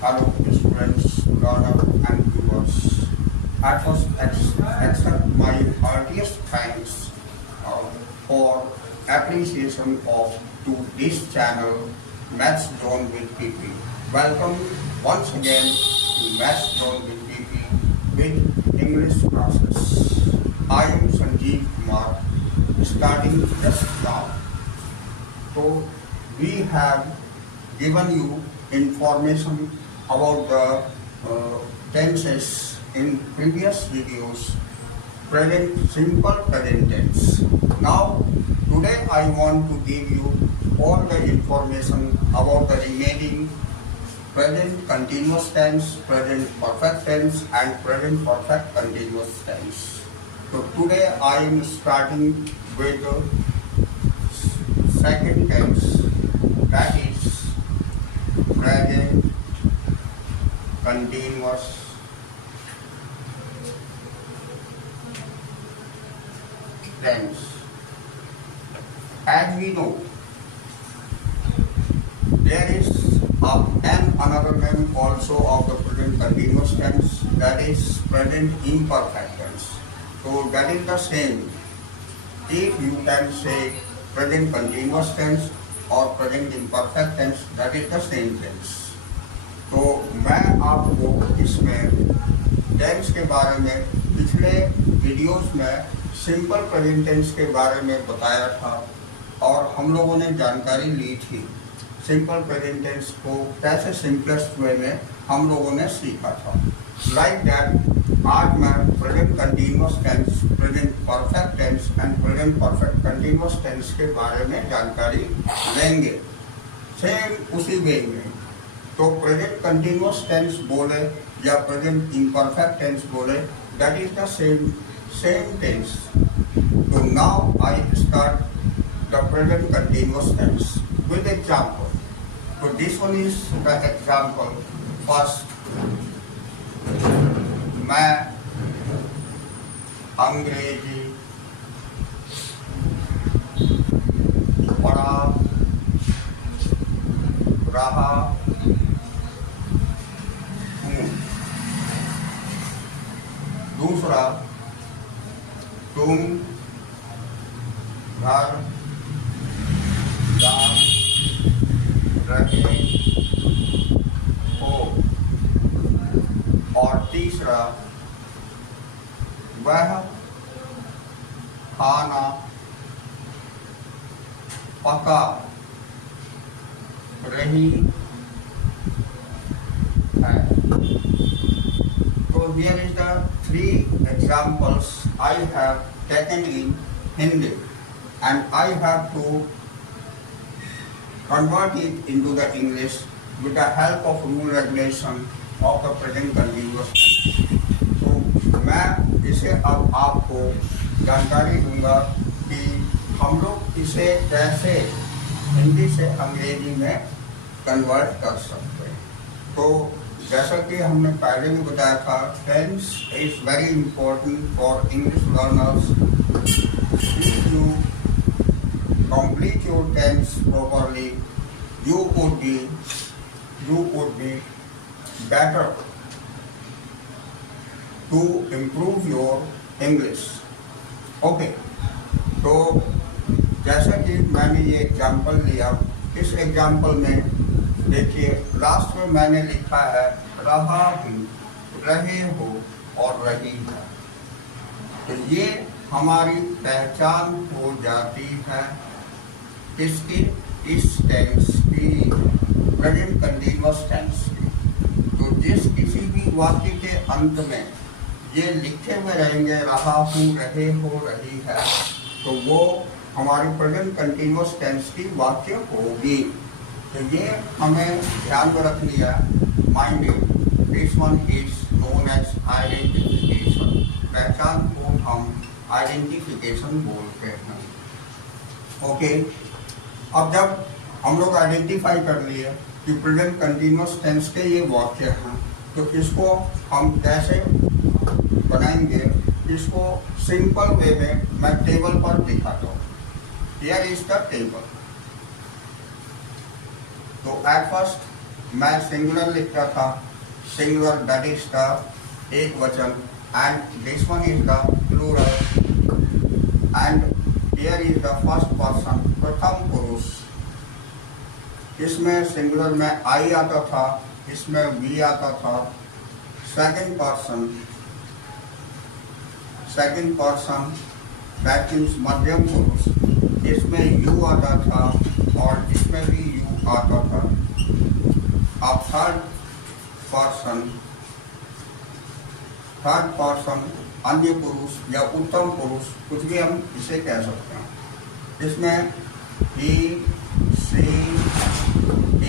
Hello students, learners and viewers. At first, accept my heartiest thanks for appreciation to this channel, Maths Zone with PP. Welcome once again to Maths Zone with PP with English classes. I am Sanjeev Kumar, starting just now. So we have given you information about the tenses in previous videos, simple present tense. Now today I want to give you all the information about the remaining present continuous tense, present perfect tense and present perfect continuous tense. So today I am starting with the second tense, that is present continuous tense. As we know, there is another name also of the present continuous tense, that is present imperfect tense. So that is the same. If you can say present continuous tense और present imperfect tense, that is the same tense. तो मैं आपको इसमें tense के बारे में पिछले videos में सिंपल प्रेजेंट टेंस के बारे में बताया था और हम लोगों ने जानकारी ली थी सिंपल प्रेजेंट टेंस को कैसे सिंपलेस्ट वे में हम लोगों ने सीखा था. लाइक दैट आज मैं present continuous tense, present perfect tense and present perfect continuous tense के बारे में जानकारी लेंगे सेम उसी वे में. तो प्रेजेंट कंटिन्यूअस टेंस बोले या प्रेजेंट इम्परफेक्ट टेंस बोले, that is the same tense. तो now I start the present continuous tense with example. तो this one is the example. First, मैं अंग्रेजी पढ़ा रहा हूँ. दूसरा, तुम घर जा रहे हो. और तीसरा, वह खाना पका रही है. तो here is the three examples I have taken in Hindi and I have to convert it into the English with the help of rule regulation of the present continuous tense. तो मैं इसे अब आपको जानकारी दूंगा कि हम लोग इसे कैसे हिंदी से अंग्रेजी में कन्वर्ट कर सकते हैं. तो जैसा कि हमने पहले भी बताया था, tense is very important for English learners. If you complete your tense properly, you would be better to improve your English. Okay. तो जैसा कि मैंने ये एग्जाम्पल लिया, इस एग्जाम्पल में देखिए लास्ट में मैंने लिखा है रहा हूँ, रहे हो और रही है. तो ये हमारी पहचान हो जाती है इसकी, इस टेंस की, प्रेजेंट कंटिन्यूअस टेंस की. तो जिस किसी भी वाक्य के अंत में ये लिखे हुए रहेंगे रहा हूँ, रहे हो, रही है, तो वो हमारी प्रेजेंट कंटिन्यूअस टेंस की वाक्य होगी. तो ये हमें ध्यान में रखनी है. Mind it, this one is known as identification. पहचान को हम आइडेंटिफिकेशन बोलते हैं. ओके. अब जब हम लोग आइडेंटिफाई कर लिए कि प्रेजेंट कंटिन्यूअस टेंस के ये वाक्य हैं, तो इसको हम कैसे बनाएंगे, इसको सिंपल वे में मैं टेबल पर दिखाता हूँ. Here is the table. तो एट फर्स्ट मैं सिंगुलर लिखता था, सिंगुलर दैट इज द एक वचन, and this one is the plural, and here is the first person प्रथम पुरुष। इसमें सिंगुलर में आई आता था, इसमें वी आता था। सेकंड पर्सन दैट मीन्स मध्यम पुरुष, इसमें यू आता था और इसमें भी यू आता था। अब थर्ड पर्सन अन्य पुरुष या उत्तम पुरुष, कुछ भी हम इसे कह सकते हैं। इसमें ही, सी,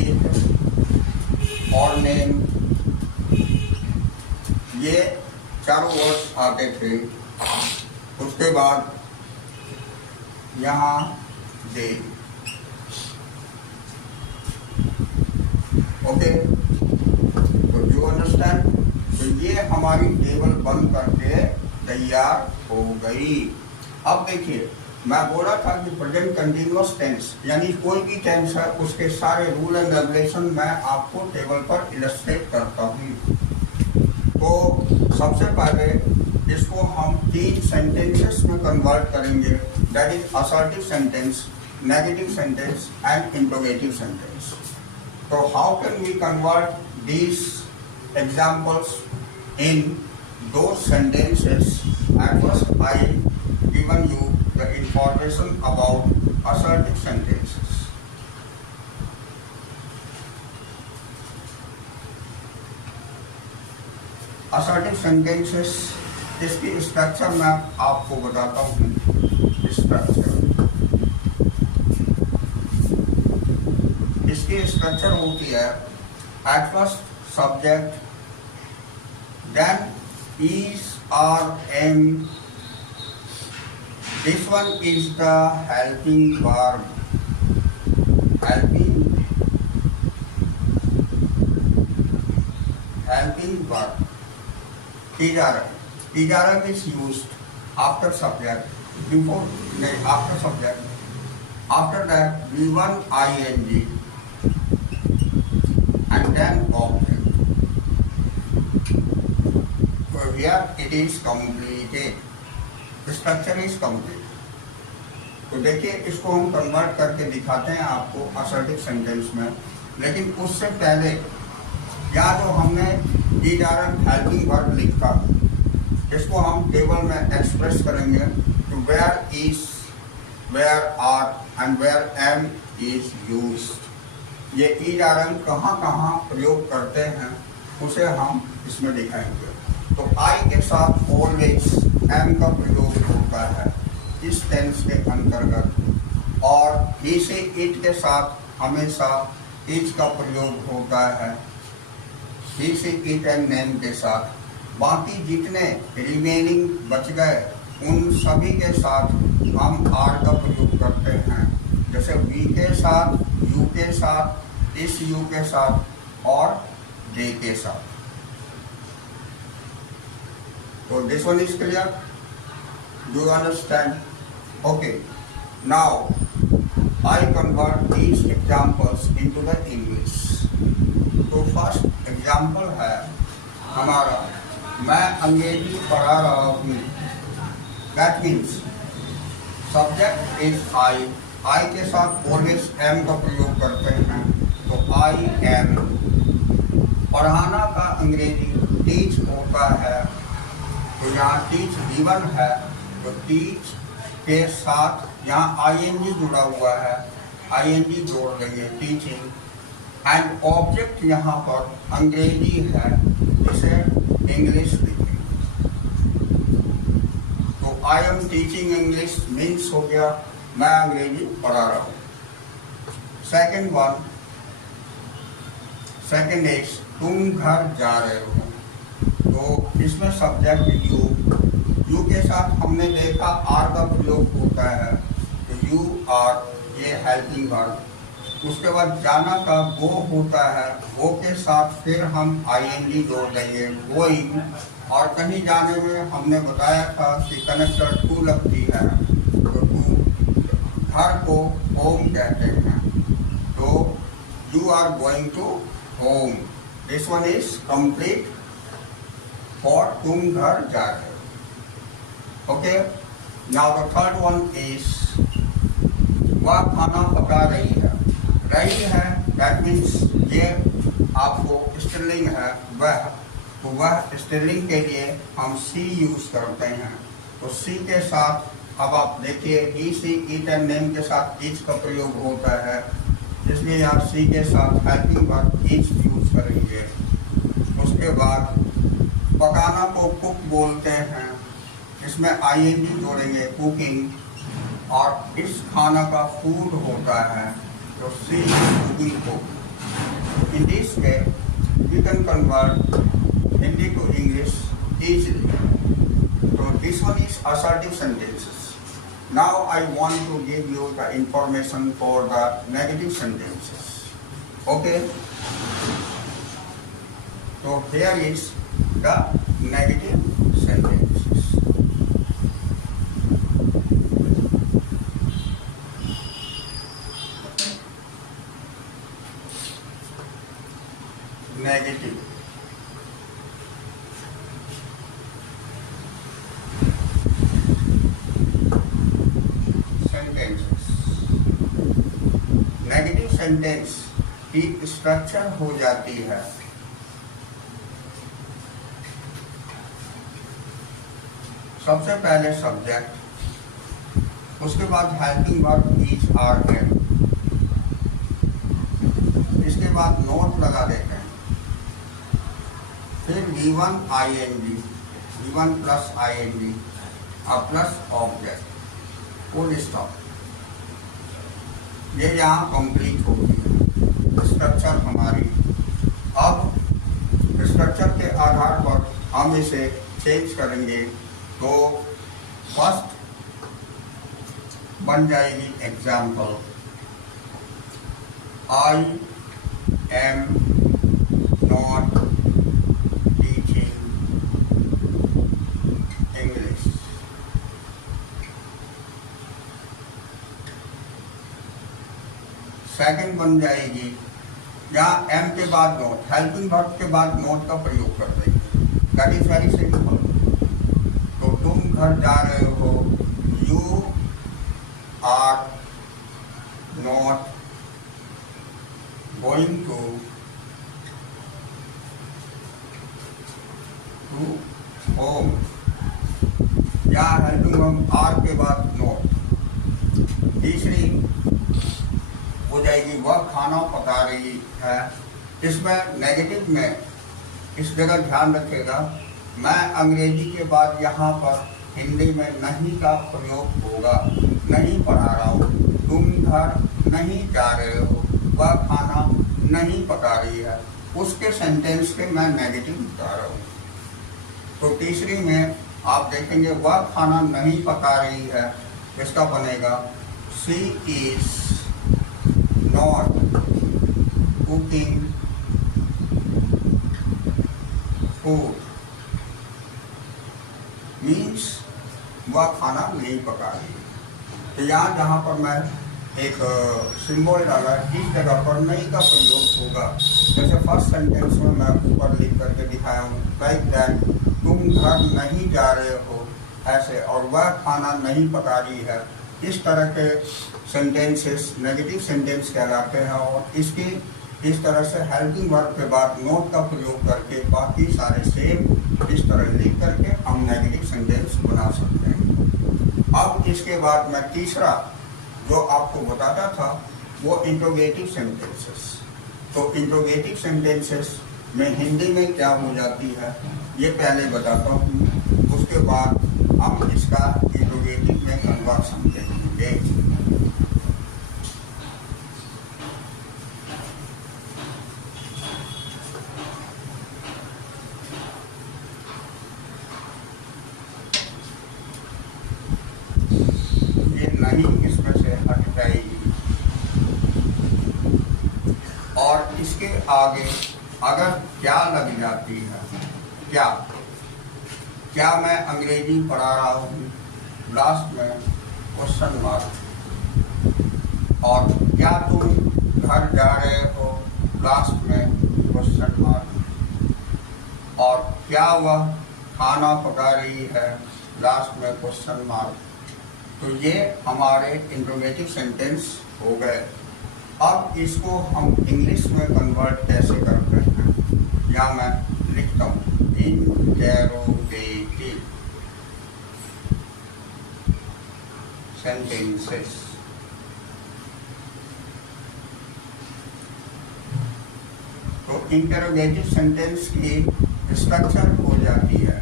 इट और नेम, ये चारों वर्ड्स आते थे। उसके बाद यहाँ दे। ओके, तो यू अंडरस्टैंड। तो ये हमारी टेबल बन करके तैयार हो गई। अब देखिए, मैं बोला था कि प्रेजेंट कंटिन्यूअस टेंस यानी कोई भी टेंस है उसके सारे रूल एंड रेगुलेशन मैं आपको टेबल पर इलस्ट्रेट करता हूँ। तो सबसे पहले इसको हम 3 सेंटेंसेस में कन्वर्ट करेंगे, that is assertive sentence, negative sentence and interrogative sentence. तो how can we convert these examples in those sentences? At first I given you the information about assertive sentences. Assertive sentences, इसकी structure मैं आपको बताता हूँ। इसकी structure होती है at first subject, then is or am, this one is the helping verb, helping verb, tijarat is used after subject, after subject, after that V1 ing and then object. So here it is completed, the structure is complete. तो देखिए, इसको हम convert करके दिखाते हैं आपको assertive sentence में। लेकिन उससे पहले यहाँ जो हमने हेल्पिंग वर्ब लिखा, इसको हम टेबल में एक्सप्रेस करेंगे। तो where is, where are and where am is used. ये ईजारन कहाँ कहाँ प्रयोग करते हैं उसे हम इसमें दिखाएंगे। तो आई के साथ ऑलवेज एम का प्रयोग होता है इस टेंस के अंतर्गत, और ही से इट के साथ हमेशा इज का प्रयोग होता है, ही से इट एंड नेम के साथ। बाकी जितने रिमेनिंग बच गए उन सभी के साथ हम आर का प्रयोग करते हैं, जैसे वी के साथ, यू के साथ, इस यू के साथ और दे के साथ। So this one is clear? Do you understand? Okay. Now I convert these examples into the English. तो फर्स्ट एग्जाम्पल है हमारा, मैं अंग्रेजी पढ़ा रहा हूँ। That means subject is I. I के साथ always am का प्रयोग करते हैं, तो I am। पढ़ाना का अंग्रेजी teach होता है, तो यहाँ टीच V1 है, तो टीच के साथ यहाँ ing जुड़ा हुआ है, ing जोड़ देंगे, टीचिंग। एंड ऑब्जेक्ट यहाँ पर अंग्रेजी है, जिसे इंग्लिश लिखेंगे। तो I am teaching English means हो गया मैं अंग्रेजी पढ़ा रहा हूँ। सेकेंड इज तुम घर जा रहे हो, तो इसमें सब्जेक्ट यू के साथ हमने देखा आर का प्रयोग होता है, तो यू आर ये हेल्पिंग वर्ब। उसके बाद जाना का गो होता है, गो के साथ फिर हम आईएनजी जोड़ देंगे, गोइंग। और कहीं जाने में हमने बताया था कि कनेक्टर टू लगती है, तो टू। घर को होम कहते हैं, तो you are going to home. This one is complete for तुम घर जा रहे हो. Okay. Now the third one is वह खाना पका रही है. रही है that means ये आपको स्त्रीलिंग है वह, तो वह स्त्रीलिंग के लिए हम सी यूज करते हैं. तो सी के साथ अब आप देखिए ई सी ईट एंड नेम के साथ ईच का प्रयोग होता है, इसलिए यहाँ सी के साथ हेल्पिंग वर्ब ईच यूज करेंगे. उसके बाद पकाना को कुक बोलते हैं, इसमें आईएनजी जोड़ेंगे कुकिंग, और इस खाना का फूड होता है तो she cooking cook. In this way we can convert Hindi to English easily. So this one is assertive sentences. Now I want to give you the information for the negative sentences. Okay? So here is the negative sentences. Negative. Negative sentence की structure हो जाती है. सबसे पहले subject, उसके बाद helping verb is are am, इसके बाद नोट लगा देते हैं, फिर V1 ING, V1 plus ING और प्लस ऑब्जेक्ट, फुल स्टॉप. ये यहाँ कंप्लीट होगी स्ट्रक्चर हमारी. अब स्ट्रक्चर के आधार पर हम इसे चेंज करेंगे. तो फर्स्ट बन जाएगी example, I am not teaching English. Second बन जाएगी, यहाँ एम के बाद नोट, हेल्पिंग वर्ब के बाद नोट का प्रयोग कर देंगे. That is very simple. तो तुम घर जा रहे हो, you are not going to home. यहाँ हेल्पिंग वर्ब आर के बाद नोट. तीसरी हो जाएगी वह खाना पका रही है. इसमें नेगेटिव में इस जगह ध्यान रखेगा, मैं अंग्रेजी के बाद यहाँ पर हिंदी में नहीं का प्रयोग होगा. नहीं पढ़ा रहा हूँ, तुम घर नहीं जा रहे हो, वह खाना नहीं पका रही है, उसके सेंटेंस के मैं नेगेटिव बता रहा हूँ. तो तीसरी में आप देखेंगे वह खाना नहीं पका रही है, इसका बनेगा she is not cooking food. Means वह खाना नहीं पका रही. तो यहाँ जहाँ पर मैं एक सिंबल डाला, इस जगह पर नहीं का प्रयोग होगा. जैसे फर्स्ट सेंटेंस में मैं ऊपर लिख करके दिखाया हूँ, लाइक दैट, तुम घर नहीं जा रहे हो ऐसे, और वह खाना नहीं पका रही है. इस तरह के सेंटेंसेस नेगेटिव सेंटेंस कहलाते हैं. और इसकी इस तरह से हेल्पिंग वर्ब के बाद नोट का प्रयोग करके बाकी सारे सेम इस तरह लिख करके हम नेगेटिव सेंटेंस बना सकते हैं. अब इसके बाद मैं तीसरा जो आपको बताता था वो इंट्रोगेटिव सेंटेंसेस. तो इंट्रोगेटिव सेंटेंसेस में हिंदी में क्या हो जाती है ये पहले बताता हूँ, उसके बाद हम इसका इंट्रोगेटिव में कन्वर्सन देखेंगे. नहीं इसमें से हट जाएगी. और इसके आगे अगर क्या लग जाती है, क्या क्या मैं अंग्रेजी पढ़ा रहा हूँ, लास्ट में क्वेश्चन मार्क, और क्या तुम घर जा रहे हो, लास्ट में क्वेश्चन मार्क। और क्या वह खाना पका रही है, लास्ट में क्वेश्चन मार्क। तो ये हमारे इंट्रोगेटिव सेंटेंस हो गए। अब इसको हम इंग्लिश में कन्वर्ट कैसे करते हैं, या मैं लिखता हूँ इंटेरोगेटिव सेंटेंसेस। तो इंटेरोगेटिव सेंटेंस की स्ट्रक्चर हो जाती है,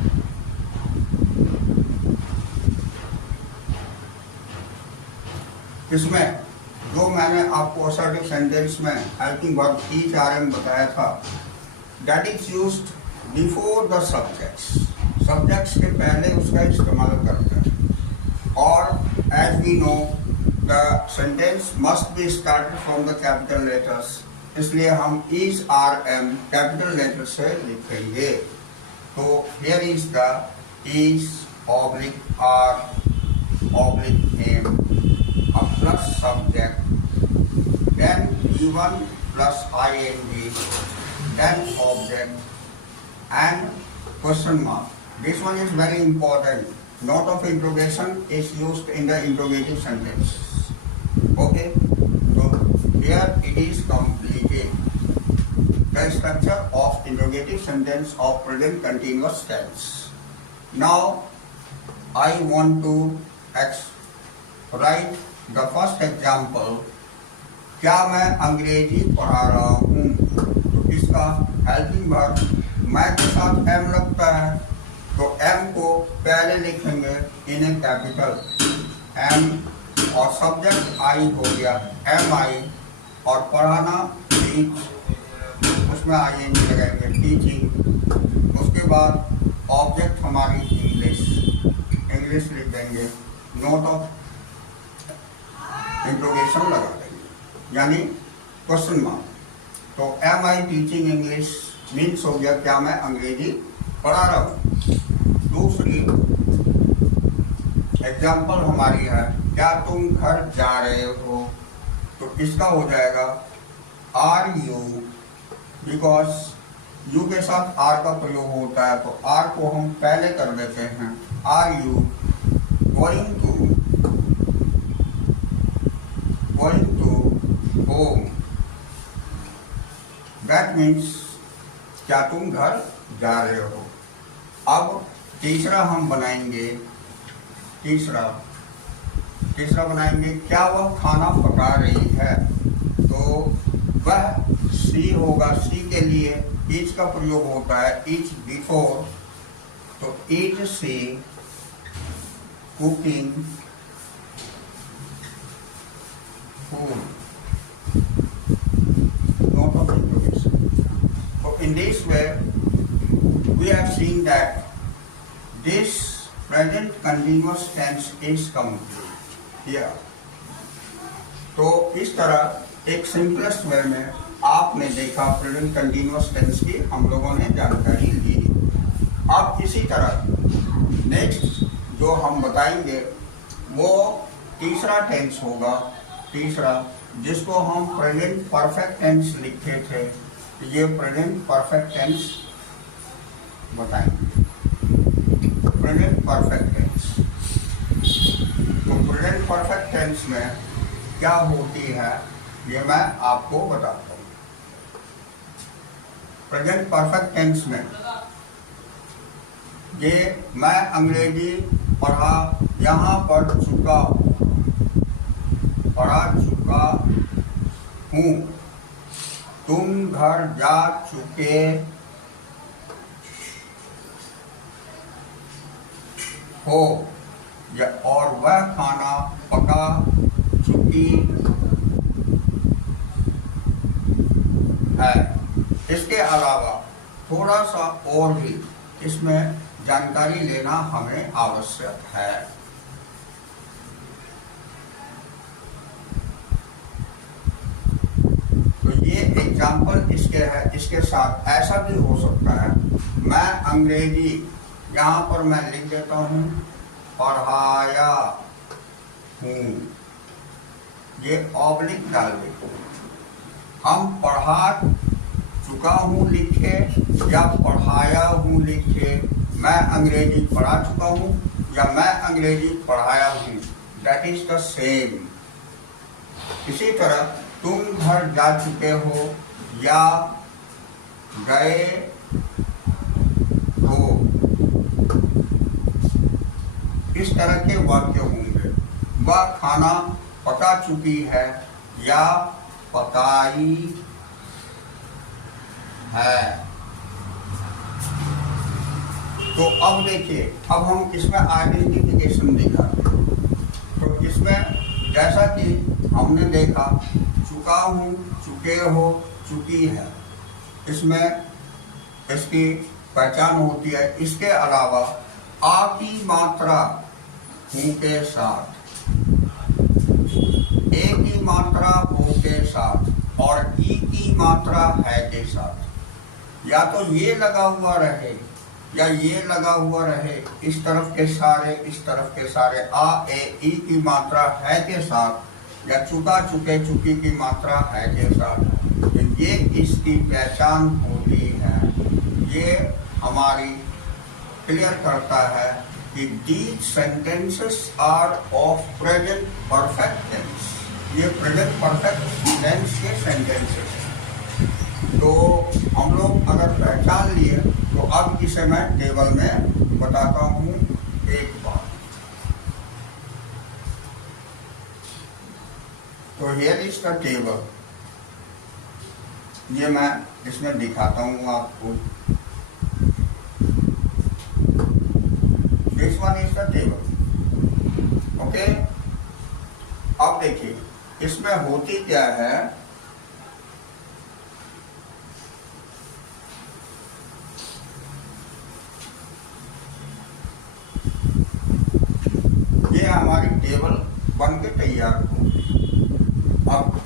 इसमें जो मैंने आपको असर्टिव सेंटेंस में हेल्पिंग वर्ब ERM बताया था, that is used before the subjects. Subjects के पहले उसका इस्तेमाल करते हैं। और as we know the sentence must be started from the capital letters, इसलिए हम ERM कैपिटल लेटर से लिखेंगे। तो here is the is oblique R oblique M plus subject, then E1 plus ing, then object and question mark. This one is very important. Note of interrogation is used in the interrogative sentence. Okay, so here it is completed. The structure of interrogative sentence of present continuous tense. Now I want to write the first example. क्या मैं अंग्रेजी पढ़ा रहा हूँ, तो इसका helping verb मैं के साथ एम लगता है, तो एम को पहले लिखेंगे इन ए कैपिटल एम, और सब्जेक्ट आई हो गया एम आई, और पढ़ाना टीच, उसमें आई एन लगाएंगे टीचिंग। उसके बाद ऑब्जेक्ट हमारी इंग्लिश, इंग्लिश लिख देंगे, नोट ऑफ इंट्रोगेशन लगा देंगे यानी क्वेश्चन मार्क। तो am I teaching English means हो गया क्या मैं अंग्रेजी पढ़ा रहा हूँ। दूसरी एग्जाम्पल हमारी है क्या तुम घर जा रहे हो, तो इसका हो जाएगा आर यू, बिकॉज यू के साथ आर का प्रयोग होता है, तो आर को हम पहले कर देते हैं। Are you going to home, that means क्या तुम घर जा रहे हो। अब तीसरा हम बनाएंगे, तीसरा बनाएंगे क्या वह खाना पका रही है, तो वह सी होगा। सी के लिए ईच का प्रयोग होता है, ईच बिफोर, तो is she cooking food. Note of interrogation. So in this way we have seen that this present continuous tense is complete here. तो इस तरह एक सिंपलेस्ट वे में आपने देखा प्रेजेंट कंटिन्यूअस टेंस की हम लोगों ने जानकारी ली। अब इसी तरह नेक्स्ट जो हम बताएंगे वो तीसरा टेंस होगा, तीसरा जिसको हम प्रेजेंट परफेक्ट टेंस लिखे थे, ये प्रेजेंट परफेक्ट टेंस बताएंगे। प्रेजेंट परफेक्ट टेंस, तो प्रेजेंट परफेक्ट टेंस में क्या होती है ये मैं आपको बताता हूँ। प्रेजेंट परफेक्ट टेंस में ये मैं अंग्रेजी पढ़ा, यहाँ पढ़ चुका, पढ़ा चुका हूँ, तुम घर जा चुके हो, और वह खाना पका चुकी है। इसके अलावा थोड़ा सा और भी इसमें जानकारी लेना हमें आवश्यक है। ये एग्जाम्पल इसके है, इसके साथ ऐसा भी हो सकता है मैं अंग्रेजी यहाँ पर मैं लिख देता हूँ पढ़ाया हूँ, ये ऑब्लिक डाल देते, हम पढ़ा चुका हूँ लिखे या पढ़ाया हूँ लिखे, मैं अंग्रेजी पढ़ा चुका हूँ या मैं अंग्रेजी पढ़ाया हूँ, दैट इज द सेम। इसी तरह तुम घर जा चुके हो या गए हो, इस तरह के वाक्य होंगे। वह खाना पका चुकी है या पकाई है। तो अब देखिए, अब हम इसमें आइडेंटिफिकेशन देखा। तो इसमें जैसा कि हमने देखा, चुका हूँ, चुके हो, चुकी है, इसमें इसकी पहचान होती है। इसके अलावा आ की मात्रा हूँ के साथ, ए की मात्रा हो के साथ और ई की मात्रा है के साथ, या तो ये लगा हुआ रहे या ये लगा हुआ रहे, इस तरफ के सारे, इस तरफ के सारे आ ए ई की मात्रा है के साथ, या चुका चुके चुकी की मात्रा है के साथ। तो ये इसकी पहचान होती है। ये हमारी क्लियर करता है कि these sentences are of present perfect tense. ये प्रेजेंट परफेक्ट टेंस के सेंटेंसेस। तो हम लोग अगर पहचान लिए तो अब इसे मैं टेबल में बताता हूँ एक बार। तो हियर इज द टेबल, ये मैं इसमें दिखाता हूँ आपको। This one is the table, okay. अब देखिए इसमें होती क्या है, ये हमारी टेबल बन के तैयार होगी। अब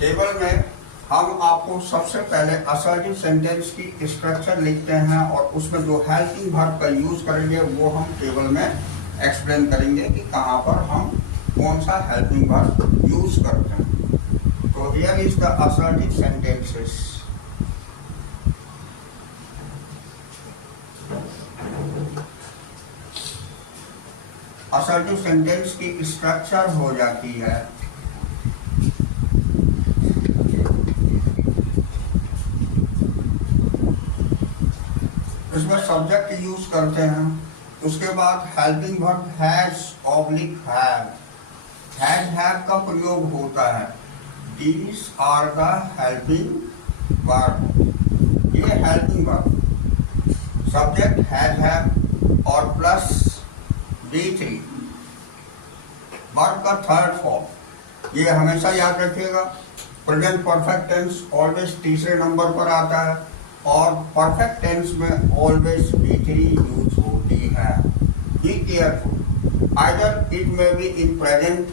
टेबल में हम आपको सबसे पहले असर्टिव सेंटेंस की स्ट्रक्चर लिखते हैं और उसमें जो हेल्पिंग वर्ब का यूज करेंगे वो हम टेबल में एक्सप्लेन करेंगे कि कहाँ पर हम कौन सा हेल्पिंग वर्ब यूज करते हैं। तो here is the assertive sentences. Assertive sentence की स्ट्रक्चर हो जाती है इसमें सब्जेक्ट यूज करते हैं, उसके बाद helping verb has oblique have, has have का प्रयोग होता है। These are the helping verb, ये helping verb, subject has have और प्लस B3, वर्ब का थर्ड फॉर्म। ये हमेशा याद रखिएगा, प्रेजेंट परफेक्ट टेंस ऑलवेज तीसरे नंबर पर आता है और परफेक्ट टेंस में ऑलवेज B3 यूज होती है। Be careful, either it may be in present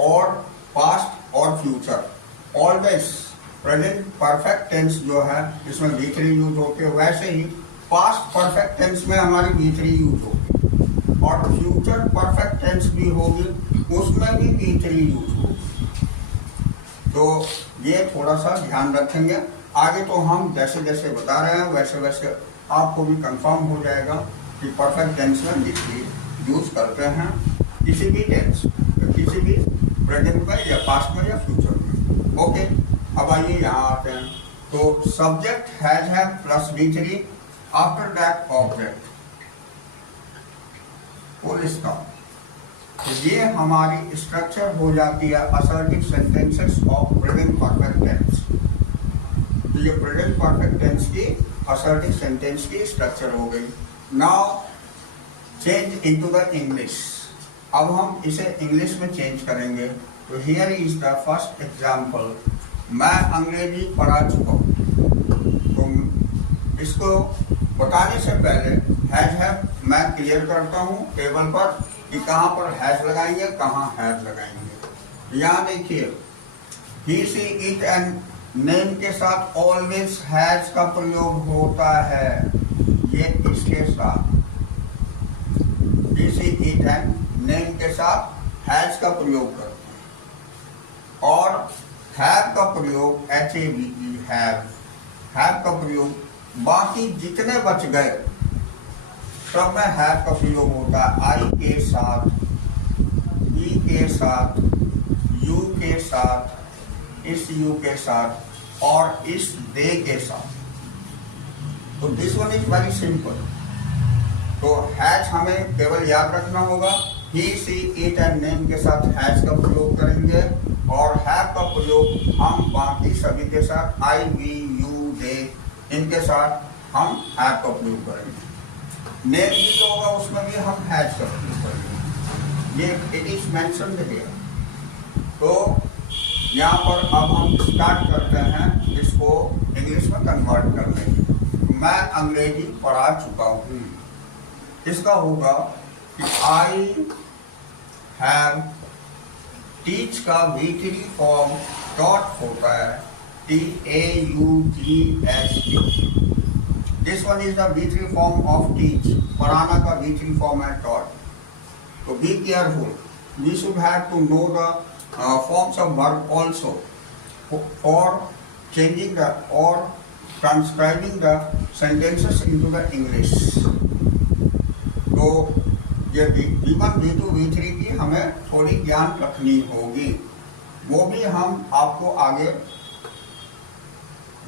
और पास्ट और future. Always present perfect tense जो है इसमें B3 यूज होते हैं, वैसे ही पास्ट परफेक्ट टेंस में हमारी B3 यूज होगी और फ्यूचर परफेक्ट टेंस भी होगी, उसमें भी B3 यूज होगी। तो ये थोड़ा सा ध्यान रखेंगे। आगे तो हम जैसे जैसे बता रहे हैं वैसे वैसे आपको भी कंफर्म हो जाएगा कि परफेक्ट टेंस में B3 यूज करते हैं किसी भी टेंस, किसी भी प्रेजेंट में या पास्ट में या फ्यूचर में। ओके, अब आइए यहाँ आते हैं। तो सब्जेक्ट हैज है plus B3, after that object, full stop. तो ये हमारी स्ट्रक्चर हो जाती है assertive sentences of present perfect tense. तो ये प्रेजेंट परफेक्ट टेंस की असर्टिव सेंटेंस की स्ट्रक्चर हो गई। Now change into the English. अब हम इसे इंग्लिश में चेंज करेंगे। तो here is the first example, मैं अंग्रेजी पढ़ा चुका हूँ। तो इसको बताने से पहले हैज है मैं क्लियर करता हूँ टेबल पर कि कहाँ पर हैज लगाएंगे, कहाँ हैज लगाएंगे। यहाँ देखिए, ही सी इट एंड नेम के साथ ऑलवेज हैज का प्रयोग होता है। ये इसके साथ ही सी इट एंड नेम के साथ हैज का प्रयोग करते हैं और हैव का प्रयोग HAVE हैव का प्रयोग बाकी जितने बच गए सब में हैव का प्रयोग होता है। आई के साथ, बी के साथ, यू के साथ, इस यू के साथ और इस दे के साथ। तो this one is very simple. तो हैज हमें केवल याद रखना होगा, ही सी इट एंड नेम के साथ हैज का प्रयोग करेंगे और हैव का प्रयोग हम बाकी सभी के साथ आई, वी, यू, दे इनके साथ हम हैव का प्रयोग करेंगे। नेम भी जो होगा उसमें भी हम हैज का प्रयोग करेंगे। ये इट इज मेंशन्ड हियर। तो यहाँ पर अब हम स्टार्ट करते हैं इसको इंग्लिश में कन्वर्ट करने। मैं अंग्रेजी पढ़ा चुका हूँ, इसका होगा कि आई हैव, टीच का V3 फॉर्म टॉट होता है TAUGHT। This one is the V3 form of teach. पढ़ाना का V3 फॉर्म है टॉट। तो be careful, we should have to know the forms of verb also for changing the or transcribing the sentences into the English. तो ये V1, V2, V3 की हमें थोड़ी ज्ञान रखनी होगी, वो भी हम आपको आगे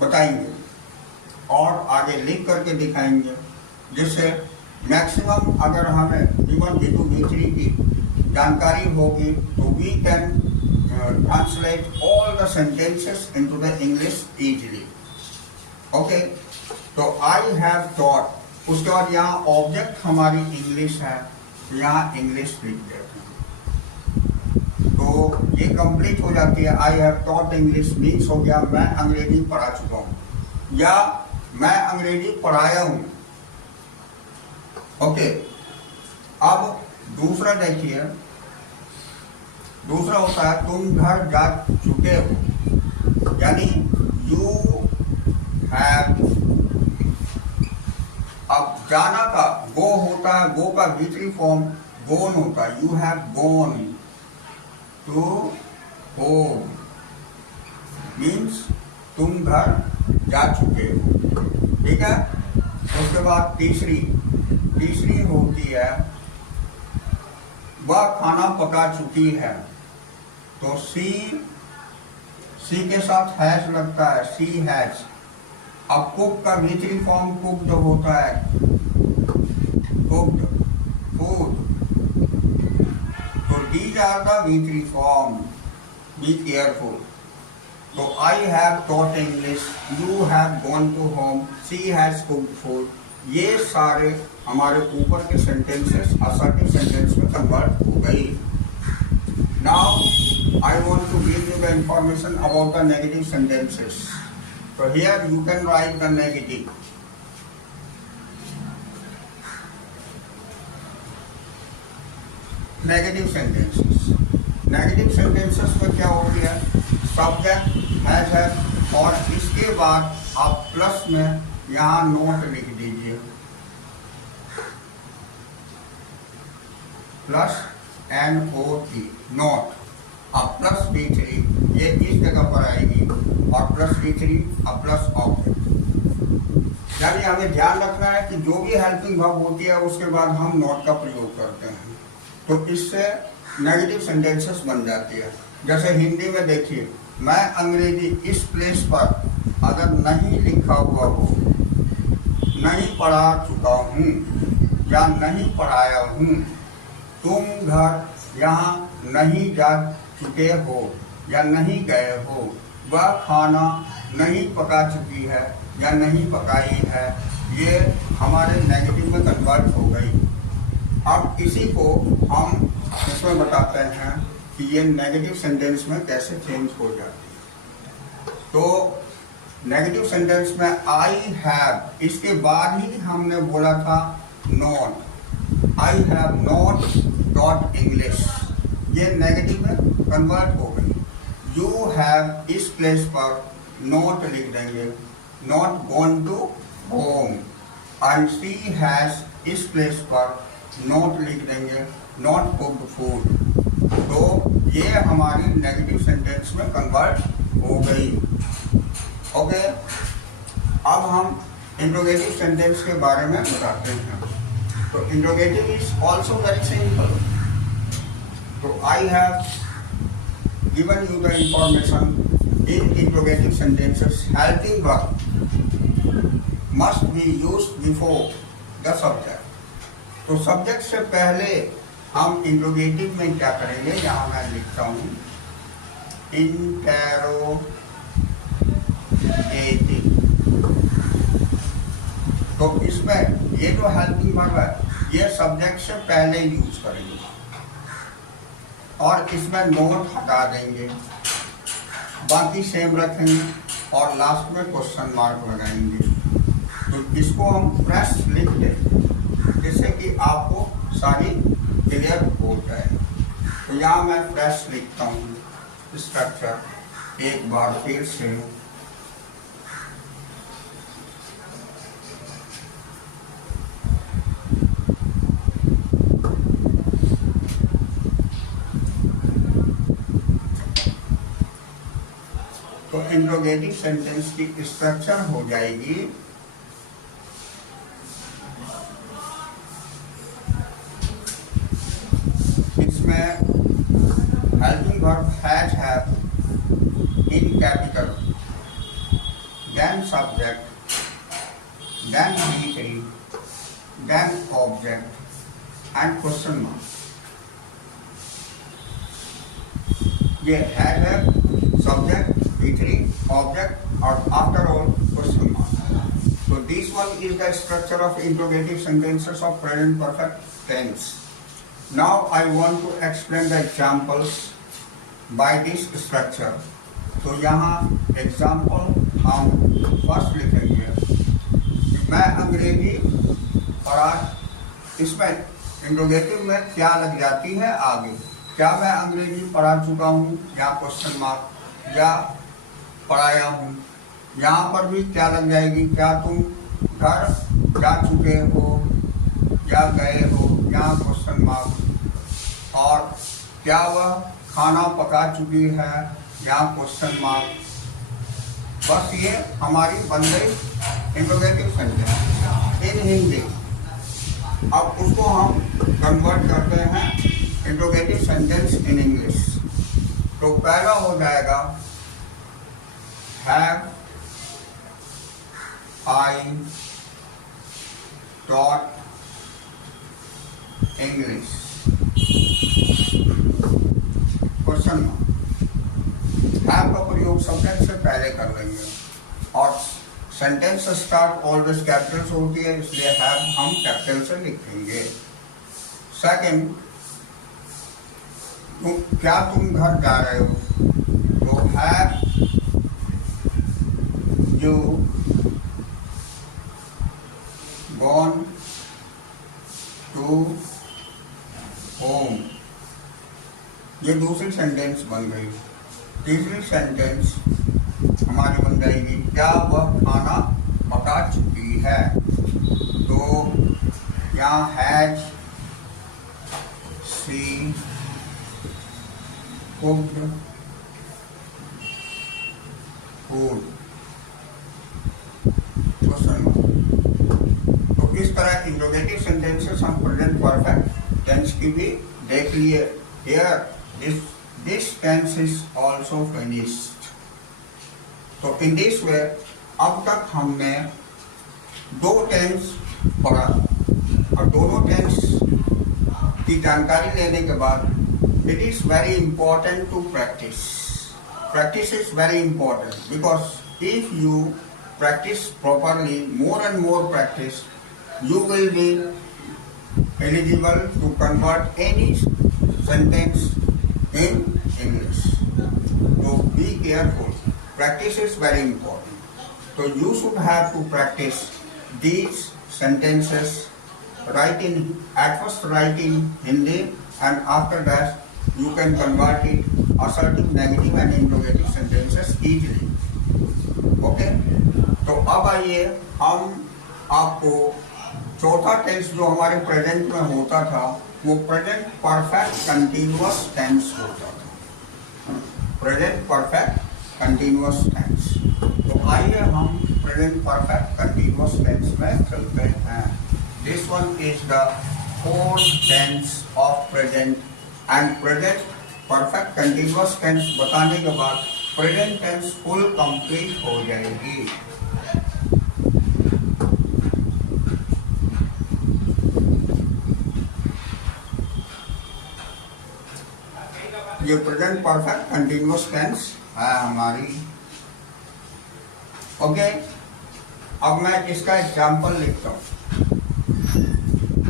बताएंगे और आगे लिख करके दिखाएंगे, जिससे मैक्सिमम अगर हमें V1, V2, V3 की जानकारी होगी तो we can translate all the sentences into the English easily. Okay, तो I have taught, उसके बाद यहाँ ऑब्जेक्ट हमारी इंग्लिश है, यहाँ इंग्लिश लिख देते हैं। तो ये कंप्लीट हो जाती है। I have taught English means हो गया मैं अंग्रेजी पढ़ा चुका हूँ या मैं अंग्रेजी पढ़ाया हूँ। ओके, अब दूसरा देखिए, दूसरा होता है तुम घर जा चुके हो, यानी यू हैव। अब जाना का गो होता है, गो का V3 फॉर्म गोन होता है, you have gone to home means तुम घर जा चुके हो। ठीक है, उसके बाद तीसरी होती है वह खाना पका चुकी है। तो सी के साथ हैज लगता है, सी हैज। अब कुक का V3 फॉर्म कुक्ड होता है, कुक्ड फूड। तो these are the V3 form, be careful. तो I have taught English, you have gone to home, she has cooked food, ये सारे हमारे ऊपर के सेंटेंसेस असर्टिव सेंटेंस में कन्वर्ट हो गई। Now I want to give you the information about the negative sentences. So here you can write the negative. Negative sentences. Negative sentences में क्या होती है? Subject has है और इसके बाद आप प्लस में यहाँ नोट लिख दीजिए, प्लस NOT नोट। अब प्लस V3 ये इस जगह पर आएगी और प्लस V3 अब प्लस ऑब्जेक्ट। यानी हमें ध्यान रखना है कि जो भी हेल्पिंग वर्ब होती है उसके बाद हम नॉट का प्रयोग करते हैं, तो इससे नेगेटिव सेंटेंसेस बन जाती है। जैसे हिंदी में देखिए, मैं अंग्रेजी इस प्लेस पर अगर नहीं लिखा हुआ हो, नहीं पढ़ा चुका हूँ या नहीं पढ़ाया हूँ, तुम घर यहाँ नहीं जा चुके हो या नहीं गए हो, वह खाना नहीं पका चुकी है या नहीं पकाई है, ये हमारे नेगेटिव में कन्वर्ट हो गई। अब इसी को हम इसमें बताते हैं कि ये नेगेटिव सेंटेंस में कैसे चेंज हो जाती है। तो नेगेटिव सेंटेंस में आई हैव, इसके बाद ही हमने बोला था not, I have not taught English, ये नेगेटिव में कन्वर्ट हो गई। यू हैव इस प्लेस पर नॉट लिख देंगे, not gone to home. And she has इस प्लेस पर नॉट लिख देंगे, नॉट कुक्ड फूड। तो ये हमारी नेगेटिव सेंटेंस में कन्वर्ट हो गई। ओके, अब हम इंट्रोगेटिव सेंटेंस के बारे में बताते हैं। तो interrogative is also very simple. तो I have given you the information in interrogative sentences helping verb must be used before the subject. तो सब्जेक्ट से पहले हम इंट्रोगेटिव में क्या करेंगे, यहाँ मैं लिखता हूँ इंटेरोगेटिव। तो इसमें ये जो हेल्पिंग वर्ब है ये सब्जेक्ट से पहले यूज करेंगे और इसमें नोट हटा देंगे, बाकी सेम रखेंगे और लास्ट में क्वेश्चन मार्क लगाएंगे। तो इसको हम फ्रेश लिख दें जिससे कि आपको सारी क्लियर हो जाए। तो यहाँ मैं फ्रेश लिखता हूँ स्ट्रक्चर एक बार फिर से। तो इंट्रोगेटिव सेंटेंस की स्ट्रक्चर हो जाएगी इसमें helping verb has have in capital, then subject, then V3, then object and question mark. ये has have, subject, V3, object, or after all question mark. So this one is the structure of interrogative sentences of present perfect tense. Now I want to explain the examples by this structure. तो यहाँ example हम first लिखेंगे कि मैं अंग्रेजी पढ़ा। इसमें interrogative में क्या लग जाती है आगे, क्या मैं अंग्रेजी पढ़ा चुका हूँ या क्वेश्चन मार्क, या पढ़ाया हूँ। यहाँ पर भी क्या लग जाएगी, क्या तुम घर जा चुके हो या गए हो, यहाँ क्वेश्चन मार्क। और क्या वह खाना पका चुकी है, यहाँ क्वेश्चन मार्क। बस ये हमारी बन गई इंट्रोगेटिव सेंटेंस इन हिंदी। अब उसको हम कन्वर्ट करते हैं इंट्रोगेटिव सेंटेंस इन इंग्लिश। तो पहला हो जाएगा have I taught English? Question mark. have का प्रयोग सब्जेक्ट से पहले कर लेंगे और सेंटेंस स्टार्ट ऑलवेज कैपिटल से होती है, इसलिए have हम कैपिटल से लिखेंगे। सेकंड, क्या तुम घर जा रहे हो, तो have you gone to home? ये दूसरी सेंटेंस बन गई। तीसरी सेंटेंस हमारी बन जाएगी क्या वह खाना पका चुकी है, तो यहाँ हैज शी कुक्ड फूड। तो इस तरह इंट्रोगेटिव सेंटेंसेस हम प्रेजेंट परफेक्ट टेंस की भी देख लिए। Here this tense is also finished. तो इन दिस वे अब तक हमने दो टेंस पढ़ा और दोनों टेंस की जानकारी लेने के बाद it is very important to practice. Practice is very important because if you practice properly, more and more practice, you will be eligible to convert any sentence in English. So be careful. Practice is very important. So you should have to practice these sentences. At first write in Hindi, and after that you can convert it assertive, negative and interrogative sentences easily. Okay? तो अब आइए हम आपको चौथा tense जो हमारे present में होता था वो प्रेजेंट परफेक्ट कंटिन्यूअस टेंस होता था। Present perfect continuous tense. तो आइए हम प्रेजेंट परफेक्ट कंटिन्यूअस टेंस में चलते हैं। This one is the fourth tense of present and present perfect continuous tense बताने के बाद प्रेजेंट टेंस फुल कंप्लीट हो जाएगी। ये प्रेजेंट परफेक्ट कंटिन्यूअस टेंस है हमारी। ओके, अब मैं इसका एग्जाम्पल लिखता हूँ,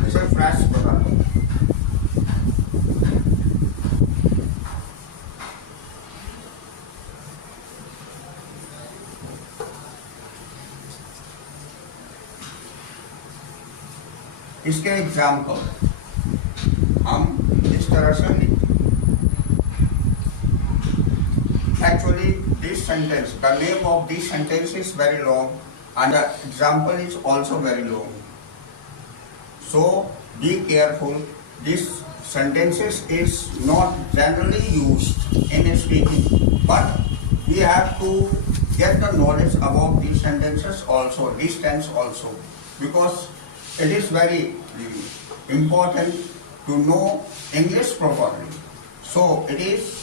इसे फ्रेश बताता हूँ। इसके एग्जाम्पल हम इस तरह से लिखते हैं। Actually, this sentence, the name of this sentence is very long and the example is also very long. So, be careful. This sentences is not generally used in speaking, but we have to get the knowledge about these sentences also, this tense also, because it is very important to know English properly. So, it is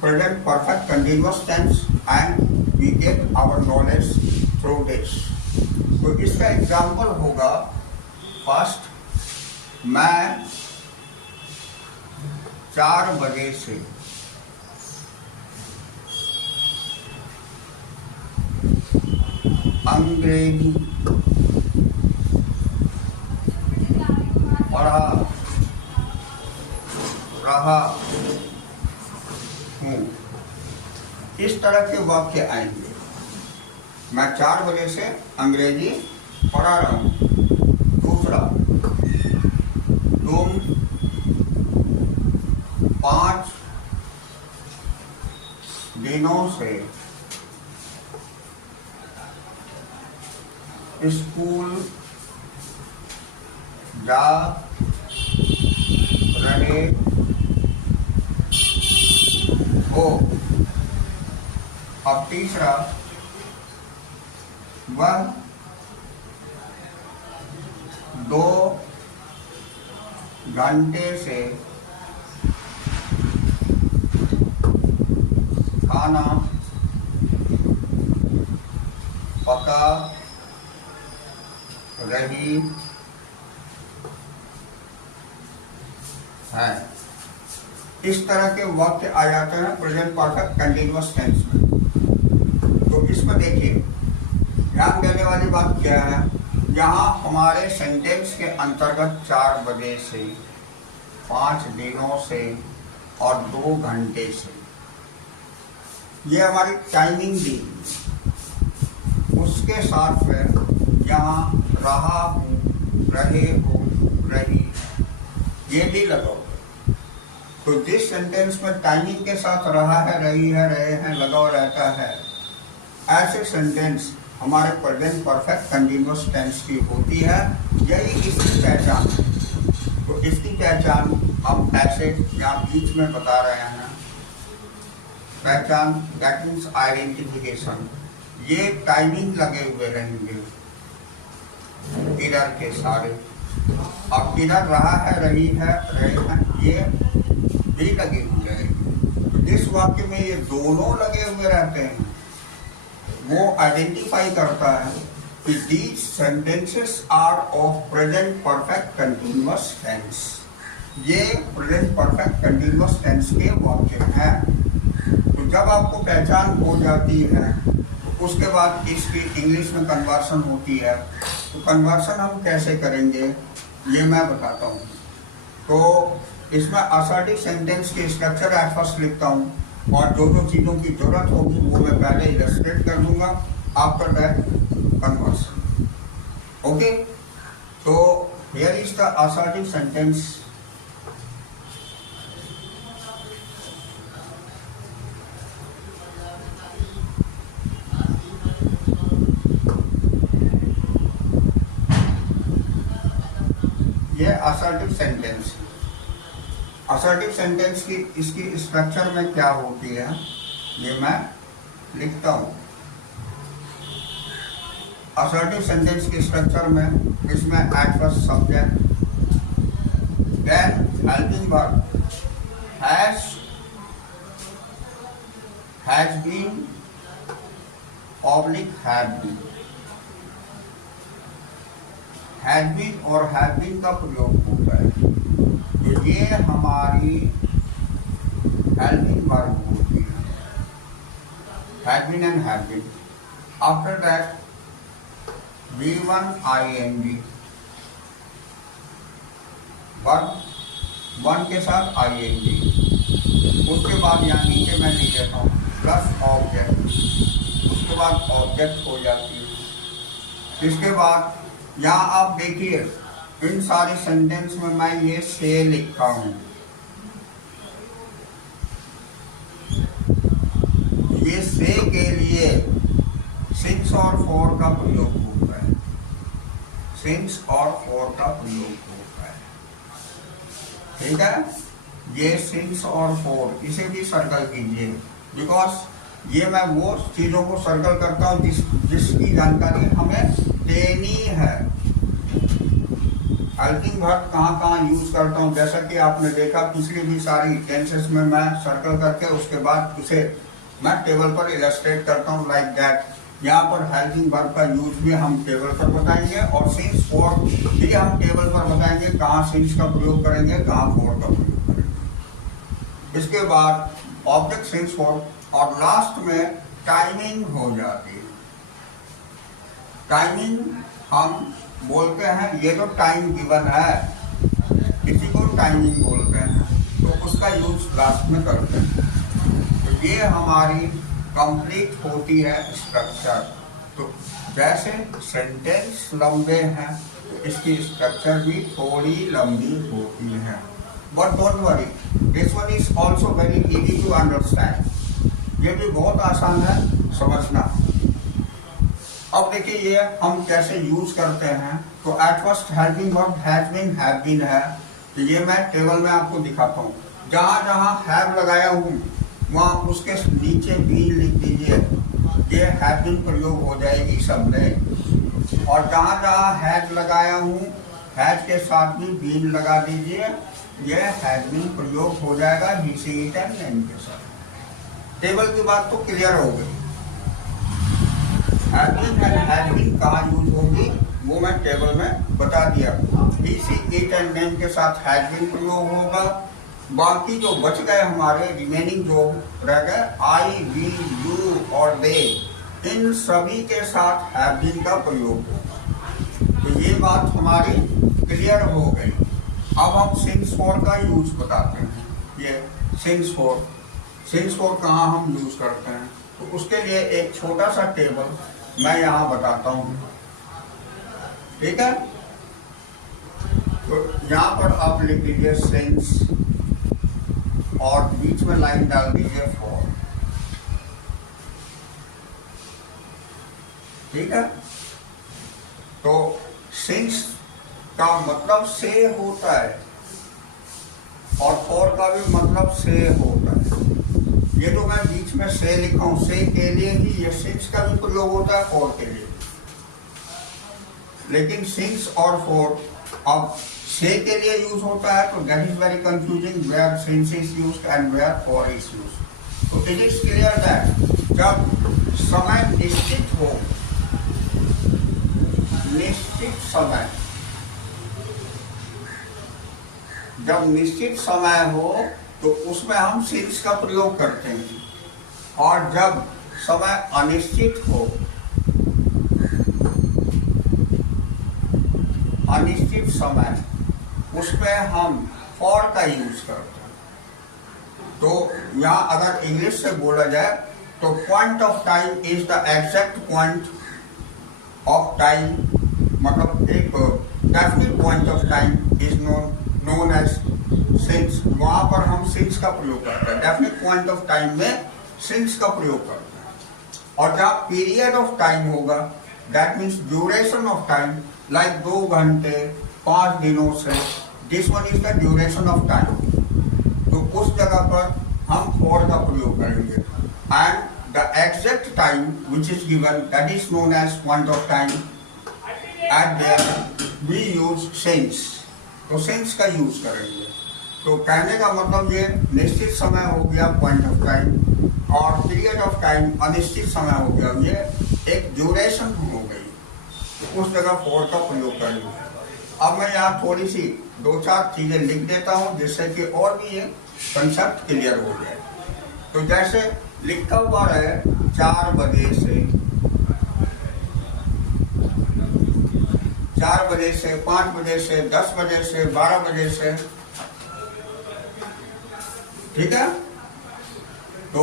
present perfect continuous tense and we get our knowledge through this. तो इसका example होगा, first, मैं 4 बजे से अंग्रेजी पढ़ा रहा हूँ। इस तरह के वाक्य आएंगे। मैं 4 बजे से अंग्रेजी पढ़ा रहा हूँ। दूसरा, तुम 5 दिनों से स्कूल जा रहे हो। अब तीसरा, वह 2 घंटे से खाना पका रही है। इस तरह के वाक्य आ जाते हैं प्रेजेंट परफेक्ट कंटिन्यूअस टेंस में। तो इसमें देखिए, ध्यान देने वाली बात क्या है, यहाँ हमारे सेंटेंस के अंतर्गत 4 बजे से, 5 दिनों से और 2 घंटे से, ये हमारी टाइमिंग दी। उसके साथ में यहाँ रहा हूँ, रहे हो, रही, ये भी लगाओ। तो जिस सेंटेंस में टाइमिंग के साथ रहा है, रही है, रहे हैं लगा रहता है, ऐसे सेंटेंस हमारे प्रेजेंट परफेक्ट कंटिन्यूअस टेंस की होती है। यही इसकी पहचान है। तो इसकी पहचान हम ऐसे यहाँ बीच में बता रहे हैं। पहचान, दैट मीन्स आइडेंटिफिकेशन। ये टाइमिंग लगे हुए रहेंगे इधर के सारे। अब इधर रहा है, रही है, रहे हैं, ये भी लगे हुए रहेंगे। तो जिस वाक्य में ये दोनों लगे हुए रहते हैं, वो आइडेंटिफाई करता है कि these sentences are of present perfect continuous tense। ये present perfect continuous tense के वाक्य हैं। तो जब आपको पहचान हो जाती है, तो उसके बाद इसकी इंग्लिश में कन्वर्सन होती है। तो कन्वर्सन हम कैसे करेंगे ये मैं बताता हूँ। तो इसमें असर्टिव सेंटेंस के स्ट्रक्चर एट फर्स्ट लिखता हूँ और जो जो चीज़ों की जरूरत होगी वो मैं पहले इलस्ट्रेट कर दूंगा, आफ्टर दैट कन्वर्सन। ओके, तो here is the assertive sentence. ये असर्टिव सेंटेंस। असर्टिव सेंटेंस की इसकी स्ट्रक्चर में क्या होती है ये मैं लिखता हूं। असर्टिव सेंटेंस के स्ट्रक्चर में इसमें at first subject, then helping verb has been oblique have been. Has been और हैव बीन का प्रयोग होता है, तो ये हमारी हेल्पिंग वर्ब होती है, has been and have been. After that V1 ing, verb one के साथ ing, उसके बाद यहाँ नीचे मैं लिख देता हूँ प्लस ऑब्जेक्ट, उसके बाद ऑब्जेक्ट हो जाती है। इसके बाद यहाँ आप देखिए इन सारे सेंटेंस में मैं ये से लिखा हूँ, ये से के लिए सिंस और फॉर का प्रयोग होता है, सिंस और फॉर का प्रयोग होता है, ठीक है। ये सिंस और फॉर, इसे भी सर्कल कीजिए, बिकॉज ये मैं वो चीजों को सर्कल करता हूँ जिसकी जानकारी हमें देनी है। हेल्पिंग वर्ब कहाँ कहाँ यूज करता हूँ, जैसा कि आपने देखा पिछली भी सारी टेंसेस में मैं सर्कल करके उसके बाद उसे मैं टेबल पर इलस्ट्रेट करता हूँ लाइक दैट। यहाँ पर हेल्पिंग वर्ब का यूज भी हम टेबल पर बताएंगे और सिंस फॉर भी हम टेबल पर बताएंगे, कहाँ सिंस का प्रयोग करेंगे, कहाँ फॉर का प्रयोग करेंगे। इसके बाद ऑब्जेक्ट सिंस फॉर और लास्ट में टाइमिंग हो जाती है। टाइमिंग हम बोलते हैं, ये जो टाइम गिवन है इसी को टाइमिंग बोलते हैं, तो उसका यूज लास्ट में करते हैं। तो ये हमारी कंप्लीट होती है स्ट्रक्चर। तो जैसे सेंटेंस लंबे हैं तो इसकी स्ट्रक्चर भी थोड़ी लंबी होती है, but don't worry, this one is also very easy to understand. ये भी बहुत आसान है समझना। अब देखिए ये हम कैसे यूज करते हैं। तो at first helping verb has been have been है, तो ये मैं टेबल में आपको दिखाता हूँ। जहाँ जहाँ हैव लगाया हूँ वहाँ उसके नीचे बीन लिख दीजिए, ये हैव बीन प्रयोग हो जाएगी सब में। और जहाँ जहाँ हैज लगाया हूँ हैज के साथ भी बीन लगा दीजिए, ये हैज बीन प्रयोग हो जाएगा he she it and name के साथ। टेबल की बात तो क्लियर हो गई। Have been and has been कहाँ यूज होगी वो मैं टेबल में बता दिया। He she it and name के साथ हैज बीन प्रयोग होगा। बाकी जो बच गए हमारे रिमेनिंग जो रह गए आई, वी, यू और दे, इन सभी के साथ हैव बीन का प्रयोग होगा। तो ये बात हमारी क्लियर हो गई। अब हम सिंस फॉर का यूज बताते हैं। ये सिंस फॉर कहाँ हम यूज करते हैं, तो उसके लिए एक छोटा सा टेबल मैं यहाँ बताता हूँ, ठीक है। तो यहाँ पर आप लिख लीजिए सिंस और बीच में लाइन डाल दीजिए फॉर, ठीक है। तो सिंस का मतलब से होता है और फॉर का भी मतलब से होता है। ये जो मैं बीच में से लिखा हूं, से के लिए ही ये सिंस का भी प्रयोग होता है, फॉर के लिए। लेकिन सिंस और फॉर अब से के लिए यूज होता है, तो that is very confusing where since is used and where for is used. तो इट इज क्लियर दैट जब समय निश्चित हो, निश्चित समय, जब निश्चित समय हो तो उसमें हम सिंस का प्रयोग करते हैं, और जब समय अनिश्चित हो, अनिश्चित समय, उसमें हम फॉर का यूज करते हैं। तो यहाँ अगर इंग्लिश से बोला जाए तो point of time is the exact point of time, मतलब एक definite point of time is known as since. वहां पर हम सिंस का प्रयोग करते हैं, डेफिनेट पॉइंट ऑफ टाइम में सिंस का प्रयोग करते हैं। और जहाँ पीरियड ऑफ टाइम होगा, that means duration of time, like 2 घंटे 5 दिनों से, this one is the duration of time. तो उस जगह पर हम फॉर का प्रयोग करेंगे। And the exact time which is given, that is known as point of time. At there we use since. तो since का यूज करेंगे। तो कहने का मतलब ये निश्चित समय हो गया पॉइंट ऑफ टाइम, और पीरियड ऑफ टाइम अनिश्चित समय हो गया, ये एक ड्यूरेशन हो गई, तो उस जगह फॉर का प्रयोग करेंगे। अब मैं यहाँ थोड़ी सी 2-4 चीजें लिख देता हूँ जिससे कि और भी ये कंसेप्ट क्लियर हो जाए। तो जैसे लिखा हुआ है 4 बजे से 5 बजे से 10 बजे से 12 बजे से, ठीक है। तो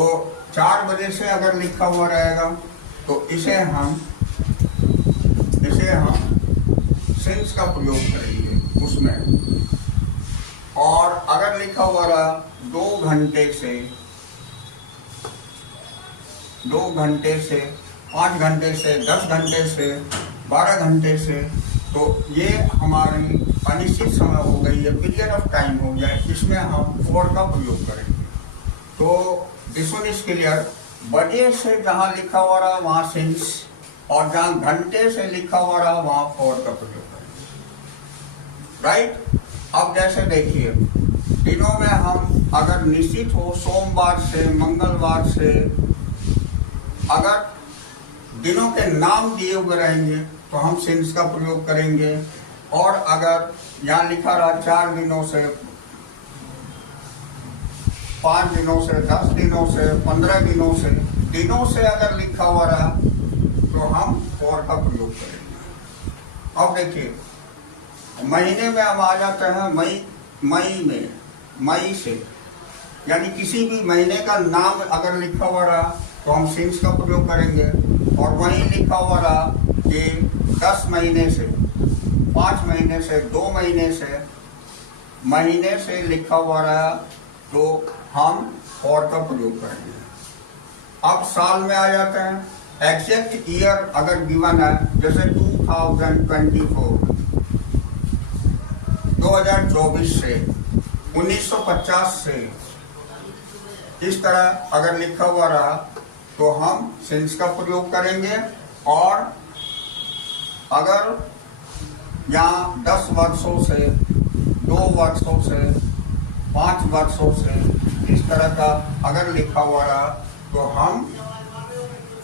4 बजे से अगर लिखा हुआ रहेगा तो इसे हम सिंस का प्रयोग करेंगे उसमें। और अगर लिखा हुआ रहा 2 घंटे से 5 घंटे से 10 घंटे से 12 घंटे से, तो ये हमारी अनिश्चित समय हो गई है, पीरियड ऑफ टाइम हो गया, इसमें हम फॉर का प्रयोग करेंगे। तो दिस वन इज क्लियर। बजे से जहाँ लिखा हुआ रहा वहाँ सिंस, और जहाँ घंटे से लिखा हुआ रहा वहाँ फॉर का प्रयोग करेंगे, राइट। अब जैसे देखिए दिनों में हम अगर निश्चित हो सोमवार से मंगलवार से, अगर दिनों के नाम दिए हुए रहेंगे तो हम सिंस का प्रयोग करेंगे। और अगर यहाँ लिखा रहा 4 दिनों से 5 दिनों से 10 दिनों से 15 दिनों से अगर लिखा हुआ रहा तो हम फॉर का प्रयोग करेंगे। अब देखिए महीने में हम आ जाते हैं मई से, यानी किसी भी महीने का नाम अगर लिखा हुआ रहा तो हम सिंस का प्रयोग करेंगे। और वहीं लिखा हुआ रहा कि 10 महीने से 5 महीने से 2 महीने से लिखा हुआ रहा तो हम फॉर का प्रयोग करेंगे। अब साल में आ जाते हैं, एग्जैक्ट ईयर अगर गिवन है जैसे 2024 से 1950 से, इस तरह अगर लिखा हुआ रहा तो हम सिंस का प्रयोग करेंगे। और अगर यहाँ 10 वर्षों से 2 वर्षों से 5 वर्षों से इस तरह का अगर लिखा हुआ रहा तो हम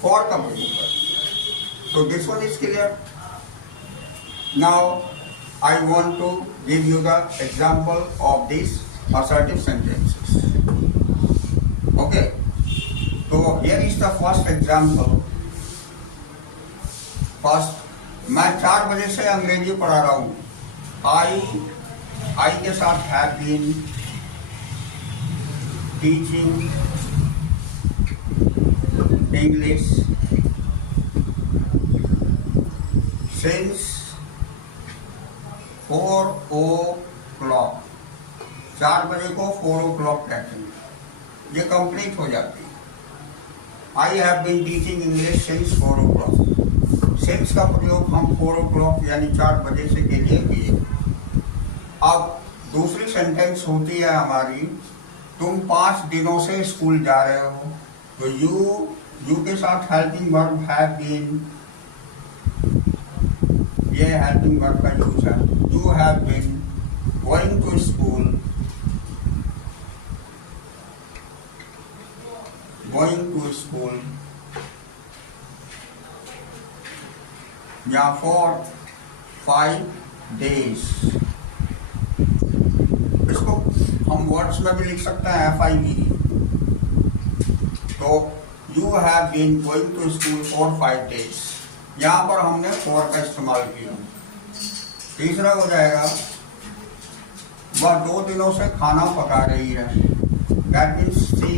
फॉर का प्रयोग करेंगे। तो this one is clear. Now I want to give you the example of this assertive sentences. Okay. So here is the first example. First, मैं 4 बजे से अंग्रेजी पढ़ा रहा हूँ। आई के साथ have been teaching English since 4 o'clock। 4 बजे को 4 o'clock कहते हैं, ये कंप्लीट हो जाती है। I have been teaching English since 4 o'clock। Since का प्रयोग हम 4 o'clock यानी 4 बजे से के लिए किए। अब दूसरी सेंटेंस होती है हमारी, तुम 5 दिनों से स्कूल जा रहे हो, तो यू के साथ हेल्पिंग वर्ब हैव बीन, ये हेल्पिंग वर्ब का यूज है। You have been going to school, या फॉर 5 days। इसको हम वर्ड्स में भी लिख सकते हैं FIV। तो you have been going to school for 5 days, यहाँ पर हमने फॉर का इस्तेमाल किया। तीसरा हो जाएगा, वह 2 दिनों से खाना पका रही है। That means she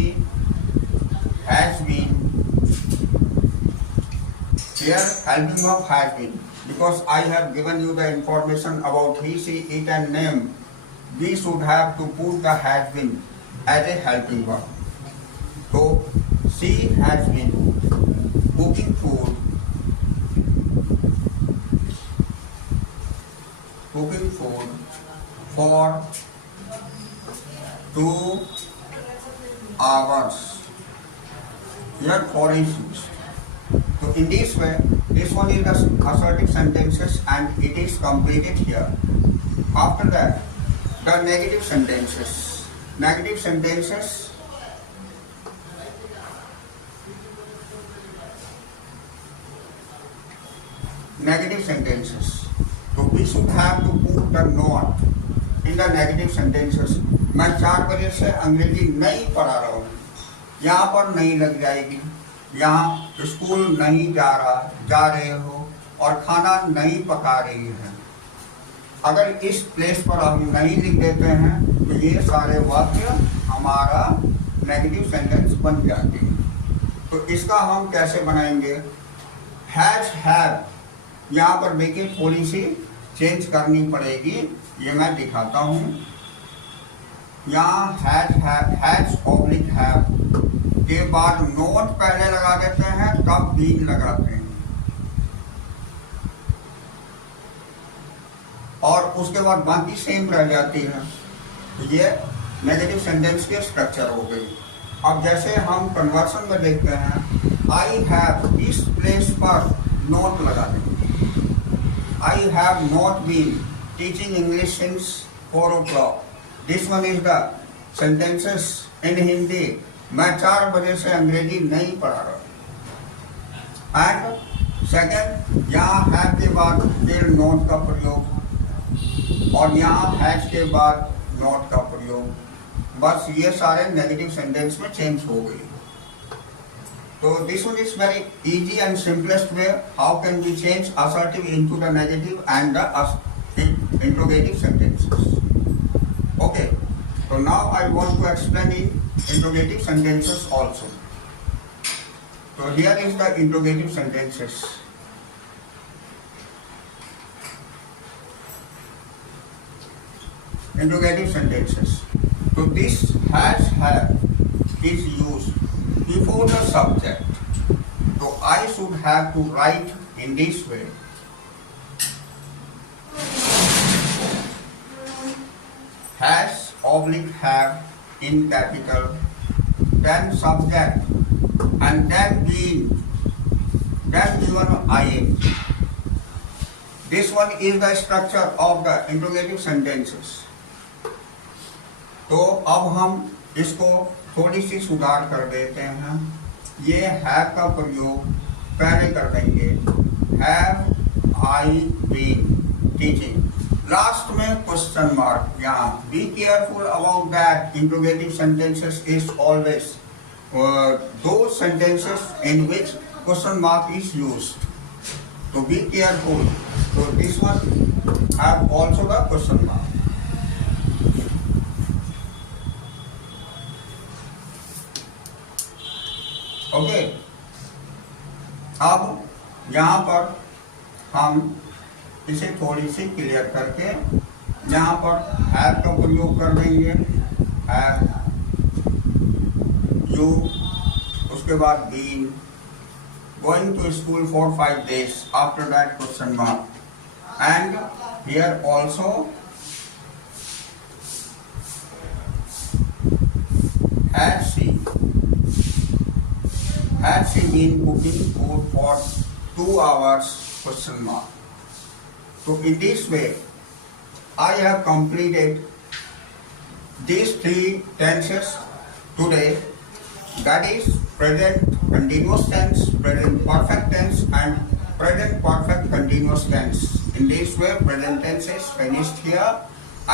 has been, here helping verb has been, because I have given you the information about he, she, it and name. We should have to put the has been as a helping verb. So she has been cooking food for 2 hours here for is used. So in this way, this one is the assertive sentences and it is completed here. After that, the negative sentences. Negative sentences. Negative sentences. So we should have to put the not in the negative sentences. मैं 4 बजे से अंग्रेजी नहीं पढ़ा रहा हूँ, यहाँ पर नहीं लग जाएगी. यहाँ स्कूल नहीं जा रहे हो और खाना नहीं पका रही है. अगर इस प्लेस पर हम नहीं लिख देते हैं तो ये सारे वाक्य हमारा नेगेटिव सेंटेंस बन जाते हैं. तो इसका हम कैसे बनाएंगे? हैज हैव, यहाँ पर देखिए थोड़ी सी चेंज करनी पड़ेगी, ये मैं दिखाता हूँ. यहाँ हैज ऑब्लिक हैव के बाद नोट पहले लगा देते हैं, तब बीन लगाते हैं और उसके बाद बाकी सेम रह जाती है. ये नेगेटिव सेंटेंस के स्ट्रक्चर हो गई. अब जैसे हम कन्वर्सन में देखते हैं, आई हैव, इस प्लेस पर नोट लगा देंगे. I have not been teaching English since 4 o'clock. This one is the sentences in Hindi. मैं 4 बजे से अंग्रेजी नहीं पढ़ा रहा. एंड सेकेंड, यहाँ हैव के बाद फिर नोट का प्रयोग और यहाँ हैज के बाद नोट का प्रयोग. बस ये सारे नेगेटिव सेंटेंस में चेंज हो गई. तो this one is very easy and simplest way how can we change assertive into the negative and the interrogative sentences. Okay, so now I want to explain in interrogative sentences also. So here is the interrogative sentences. Interrogative sentences. So this has have is used before the subject. So I should have to write in this way. Has oblique have in capital, then subject, and then being, then given IN. This one is the structure of the interrogative sentences. तो अब हम इसको थोड़ी सी सुधार कर देते हैं. ये हैव का प्रयोग पहले कर देंगे. Have I been teaching. Last में क्वेश्चन मार्क. यहाँ be careful about that. Interrogative sentences is always those sentences in which question mark is used. So be careful. So this one have also the question mark. Okay, अब यहाँ पर हम इसे थोड़ी सी clear करके यहाँ पर हैव का प्रयोग कर देंगे. हैव, यू, उसके बाद been, going to school for 5 days, after that question mark. And here also has she, has she been cooking food for 2 hours, question mark. So in this way I have completed these 3 tenses today, that is present continuous tense, present perfect tense and present perfect continuous tense. In this way present tense is finished here,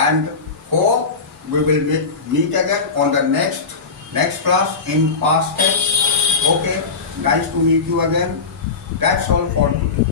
and hope we will meet again on the next class in past tense. Okay, nice to meet you again. That's all for today.